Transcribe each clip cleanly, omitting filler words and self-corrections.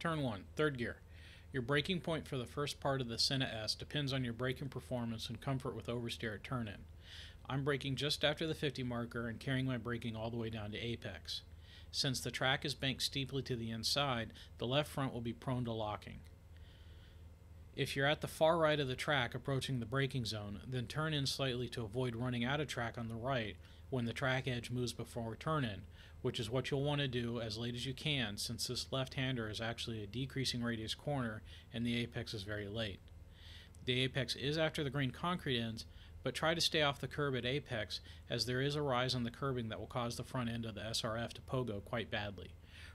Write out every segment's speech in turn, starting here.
Turn 1, third gear. Your braking point for the first part of the Senna S depends on your braking performance and comfort with oversteer at turn-in. I'm braking just after the 50 marker and carrying my braking all the way down to apex. Since the track is banked steeply to the inside, the left front will be prone to locking. If you're at the far right of the track approaching the braking zone, then turn in slightly to avoid running out of track on the right when the track edge moves before turn-in, which is what you'll want to do as late as you can since this left-hander is actually a decreasing radius corner and the apex is very late. The apex is after the green concrete ends, but try to stay off the curb at apex as there is a rise on the curbing that will cause the front end of the SRF to pogo quite badly.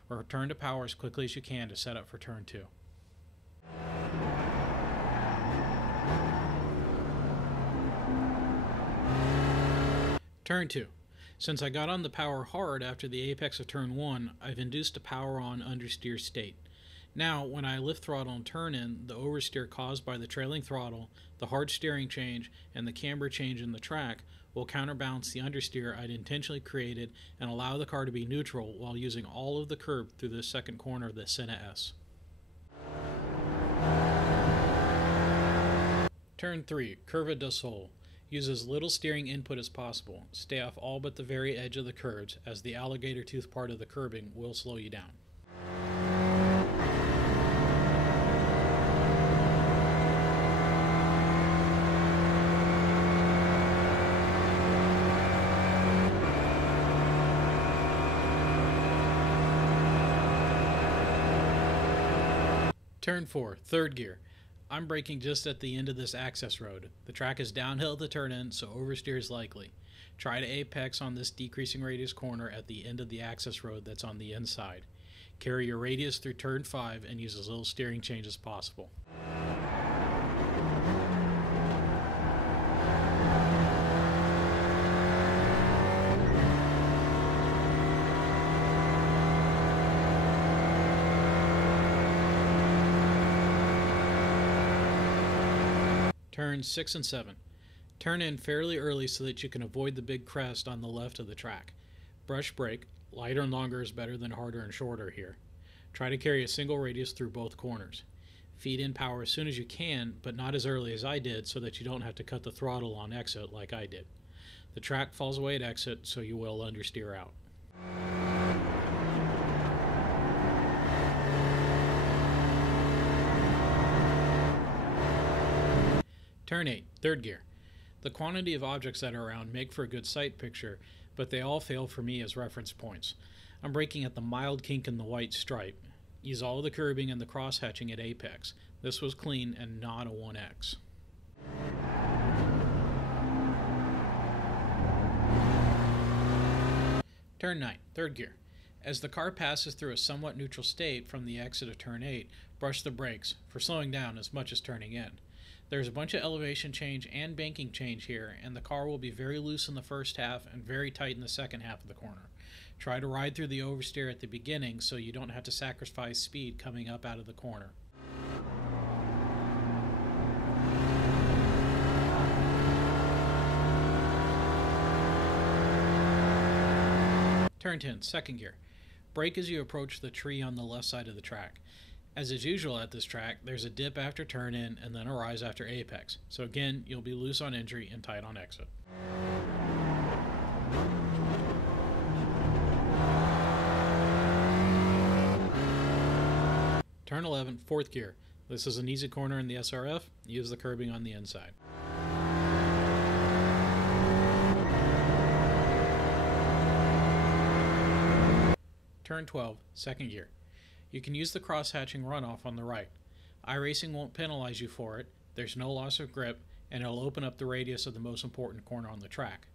Return to power as quickly as you can to set up for turn 2. Turn 2. Since I got on the power hard after the apex of turn 1, I've induced a power on understeer state. Now, when I lift throttle and turn in, the oversteer caused by the trailing throttle, the hard steering change, and the camber change in the track will counterbalance the understeer I'd intentionally created and allow the car to be neutral while using all of the curb through the second corner of the Senna S. Turn 3, Curva do Sol. Use as little steering input as possible. Stay off all but the very edge of the curbs, as the alligator tooth part of the curbing will slow you down. Turn 4, third gear. I'm braking just at the end of this access road. The track is downhill to turn in, so oversteer is likely. Try to apex on this decreasing radius corner at the end of the access road that's on the inside. Carry your radius through turn 5 and use as little steering change as possible. Turns 6 and 7. Turn in fairly early so that you can avoid the big crest on the left of the track. Brush brake. Lighter and longer is better than harder and shorter here. Try to carry a single radius through both corners. Feed in power as soon as you can, but not as early as I did so that you don't have to cut the throttle on exit like I did. The track falls away at exit, so you will understeer out. Turn 8, third gear. The quantity of objects that are around make for a good sight picture, but they all fail for me as reference points. I'm braking at the mild kink in the white stripe. Use all of the curbing and the cross-hatching at apex. This was clean and not a 1X. Turn 9, third gear. As the car passes through a somewhat neutral state from the exit of turn 8, brush the brakes, for slowing down as much as turning in. There's a bunch of elevation change and banking change here, and the car will be very loose in the first half and very tight in the second half of the corner. Try to ride through the oversteer at the beginning so you don't have to sacrifice speed coming up out of the corner. Turn 10, second gear. Brake as you approach the tree on the left side of the track. As is usual at this track, there's a dip after turn-in and then a rise after apex, so again, you'll be loose on entry and tight on exit. Turn 11, fourth gear. This is an easy corner in the SRF. Use the curbing on the inside. Turn 12, second gear. You can use the cross-hatching runoff on the right. iRacing won't penalize you for it, there's no loss of grip, and it'll open up the radius of the most important corner on the track.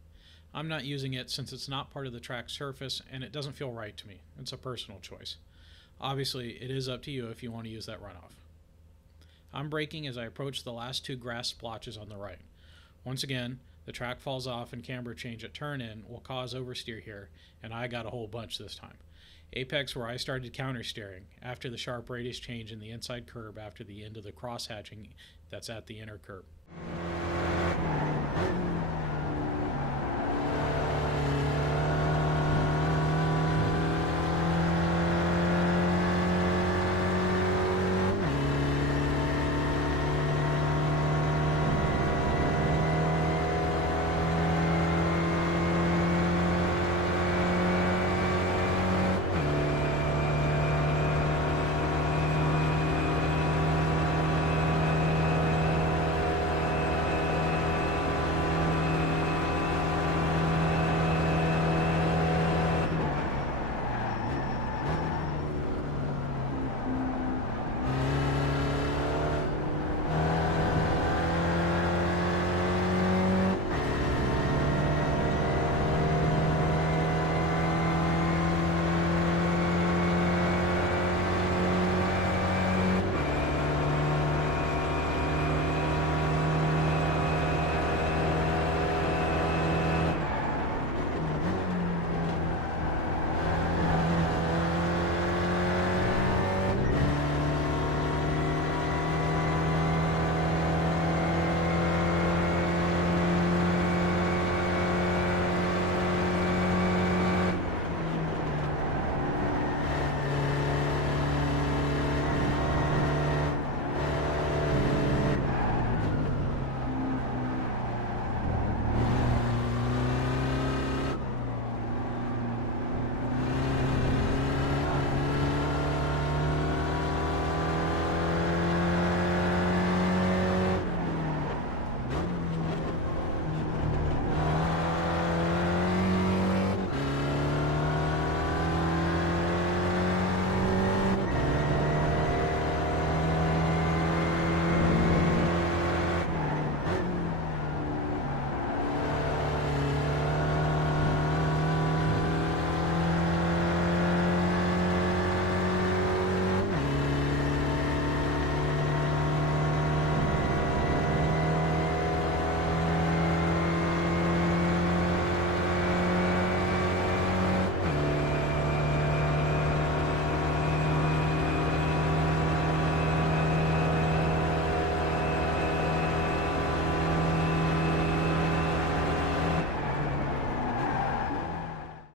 I'm not using it since it's not part of the track surface and it doesn't feel right to me. It's a personal choice. Obviously, it is up to you if you want to use that runoff. I'm braking as I approach the last two grass splotches on the right. Once again, the track falls off and camber change at turn-in will cause oversteer here, and I got a whole bunch this time. Apex where I started counter-steering, after the sharp radius change in the inside curb after the end of the cross-hatching that's at the inner curb.